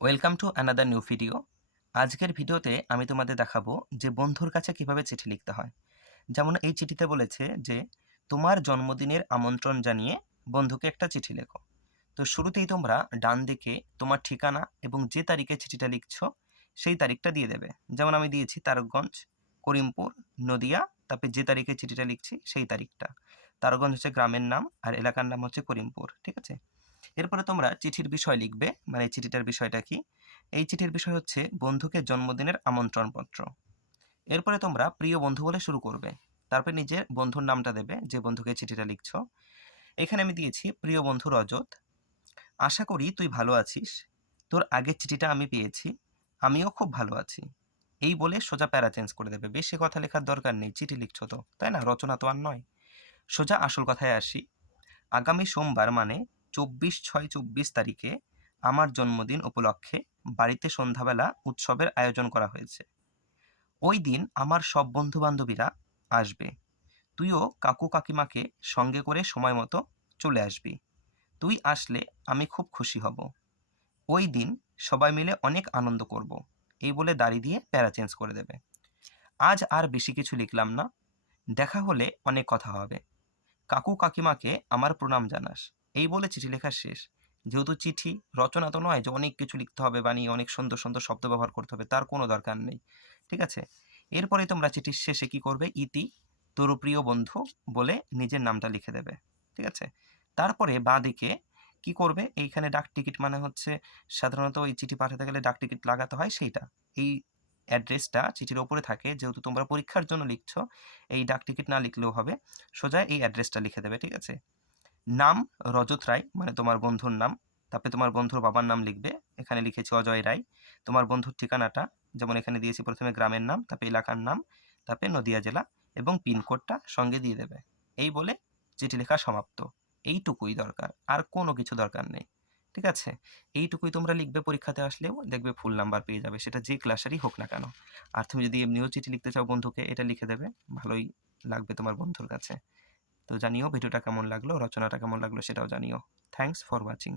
Welcome to another new video. আজকের ভিডিওতে আমি তোমাদের দেখাবো যে বন্ধুর কাছে কীভাবে চিঠি লিখতে হয়। যেমন এই চিঠিতে বলেছে যে, তোমার জন্মদিনের আমন্ত্রণ জানিয়ে বন্ধুকে একটা চিঠি লেখো। তো শুরুতেই তোমরা ডান দিকে তোমার ঠিকানা এবং যে তারিখে চিঠিটা লিখছো, সেই তারিখটা দিয়ে দেবে। যেমন আমি দিয়েছি তারকগঞ্জ, করিমপুর, নদিয়া, তারপরে যে তারিখে চিঠিটা লিখছি, সেই তারিখটা। তারকগঞ্জ হচ্ছে গ্রামের নাম আর এলাকার নাম হচ্ছে করিমপুর, ঠিক আছে? এরপরে তোমরা চিঠির বিষয় লিখবে মানে চিঠিটার বিষয়টা কি? এই চিঠির বিষয় হচ্ছে বন্ধুকে জন্মদিনের আমন্ত্রণপত্র। এরপরে তোমরা প্রিয় বন্ধু বলে শুরু করবে। তারপরে নিজের বন্ধুর নামটা দেবে, যে বন্ধুকে চিঠিটা লিখছ। এখানে আমি দিয়েছি, প্রিয় বন্ধু রজত, আশা করি তুই ভালো আছিস। তোর আগের চিঠিটা আমি পেয়েছি। আমিও খুব ভালো আছি। এই বলে সোজা প্যারা চেঞ্জ করে দেবে। বেশি কথা লেখার দরকার নেই, চিঠি লিখছ তো, তাই না? রচনা তো আর নয়। সোজা আসল কথায় আসি। আগামী সোমবার মানে চব্বিশ ছয় চব্বিশ তারিখে আমার জন্মদিন উপলক্ষে বাড়িতে সন্ধ্যাবেলা উৎসবের আয়োজন করা হয়েছে। ওই দিন আমার সব বন্ধু বান্ধবীরা আসবে। তুইও কাকু কাকিমাকে সঙ্গে করে সময় মতো চলে আসবি। তুই আসলে আমি খুব খুশি হব। ওই দিন সবাই মিলে অনেক আনন্দ করব, এই বলে দাড়ি দিয়ে প্যারা চেঞ্জ করে দেবে। আজ আর বেশি কিছু লিখলাম না। দেখা হলে অনেক কথা হবে। কাকু কাকিমাকে আমার প্রণাম জানাস। এই বলে চিঠি লেখা শেষ। যেহেতু চিঠি, রচনা তো নয় যে অনেক কিছু লিখতে হবে বানিয়ে অনেক সুন্দর সুন্দর শব্দ ব্যবহার করতে হবে, তার কোনো দরকার নেই। ঠিক আছে? এরপরে তোমরা চিঠির শেষে কি করবে? ইতি, তোর প্রিয় বন্ধু বলে নিজের নামটা লিখে দেবে। ঠিক আছে? তারপরে বাঁ দিকে কি করবে? এইখানে ডাক টিকিট মানে হচ্ছে সাধারণত ওই চিঠি পাঠাতে গেলে ডাক টিকিট লাগাতে হয় সেইটা। এই অ্যাড্রেসটা চিঠির ওপরে থাকে, যেহেতু তোমরা পরীক্ষার জন্য লিখছো, এই ডাক টিকিট না লিখলেও হবে, সোজা এই অ্যাড্রেসটা লিখে দেবে। ঠিক আছে? নাম রজত রায় মানে তোমার বন্ধুর নাম। তারপরে তোমার বন্ধুর বাবার নাম লিখবে। এখানে লিখেছি অজয় রায়। তোমার বন্ধুর ঠিকানাটা, যেমন এখানে দিয়েছি প্রথমে গ্রামের নাম, তারপরে এলাকার নাম, তারপরে নদিয়া জেলা এবং পিনকোডটা সঙ্গে দিয়ে দেবে। এই বলে চিঠি লেখা সমাপ্ত। এইটুকুই দরকার, আর কোনো কিছু দরকার নেই। ঠিক আছে? এইটুকুই তোমরা লিখবে পরীক্ষাতে আসলেও, দেখবে ফুল নাম্বার পেয়ে যাবে। সেটা যে ক্লাসেরই হোক না কেন। আর তুমি যদি এমনিও চিঠি লিখতে চাও বন্ধুকে, এটা লিখে দেবে। ভালোই লাগবে তোমার বন্ধুর কাছে। তো জানিও ভিডিওটা কেমন লাগল রচনাটা কেমন লাগল সেটাও জানিও। Thanks for watching